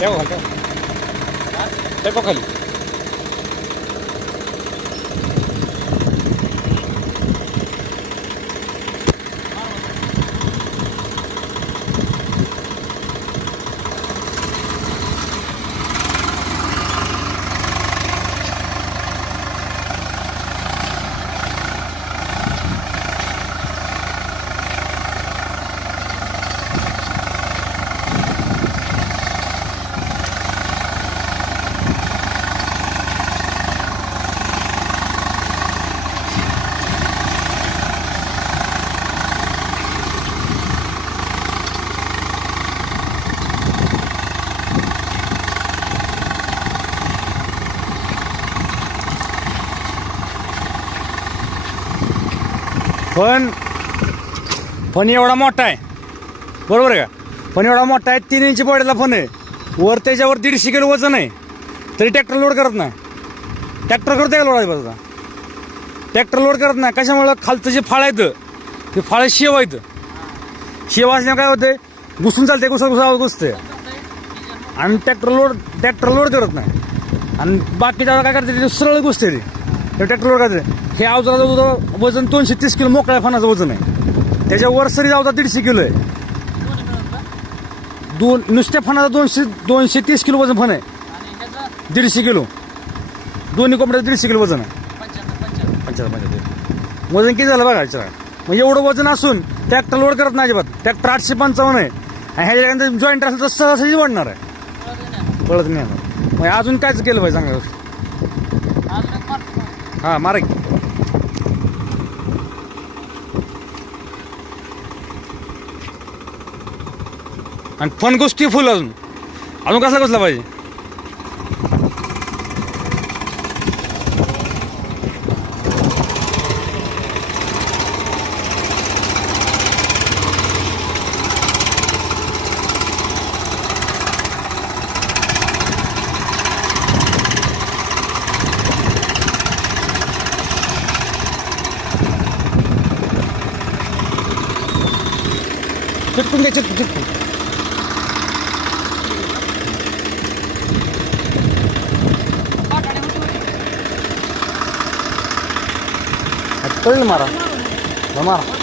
Raquel, Raquel. Sai ali. पण फणी एवढा मोठा आहे. बरोबर आहे का? फणी एवढा मोठा आहे तीन इंची बॉडीला फण आहे. वर त्याच्यावर दीडशे किलो वजन आहे. तरी ट्रॅक्टर लोड करत नाही. ट्रॅक्टर करते का लोडायचं बघा ट्रॅक्टर लोड करत नाही. कशामुळं? खालचं जे फाळ आहेत ते फाळ शेव आहेत. शेव असल्या काय होते घुसून चालते घुसा घुसा घुसते आणि ट्रॅक्टर लोड ट्रॅक्टर लोड करत नाही. आणि बाकीच्या काय करते ते सरळ घुसते ते. हे ट्रॅक्टरवर करते हे अवजाराचं वजन दोनशे तीस किलो मोकळ्या फणाचं वजन आहे. त्याच्यावर सरी अवजार दीडशे किलो आहे. दोन नुसत्या फणाचं दोनशे दोनशे तीस किलो वजन फण आहे. दीडशे किलो. दोन्ही कोंबड्याचं दीडशे किलो वजन आहे. पंचायत पंचायत वजन किती झालं बघा विचारा. म्हणजे एवढं वजन असून ट्रॅक्टर लोड करत नाही अजिबात. ट्रॅक्टर आठशे पंचावन्न आहे. आणि ह्याच्या जॉईंट असेल तर सहसाची वाढणार आहे. कळत नाही मग अजून कायच केलं पाहिजे चांगलं हां मारा. आणि फन गोष्टी फुल अजून. अजून कसा बसला पाहिजे? ചുറ്റും ചുറ്റും ചുറ്റും അപ്പോഴും മാറാം മാറാം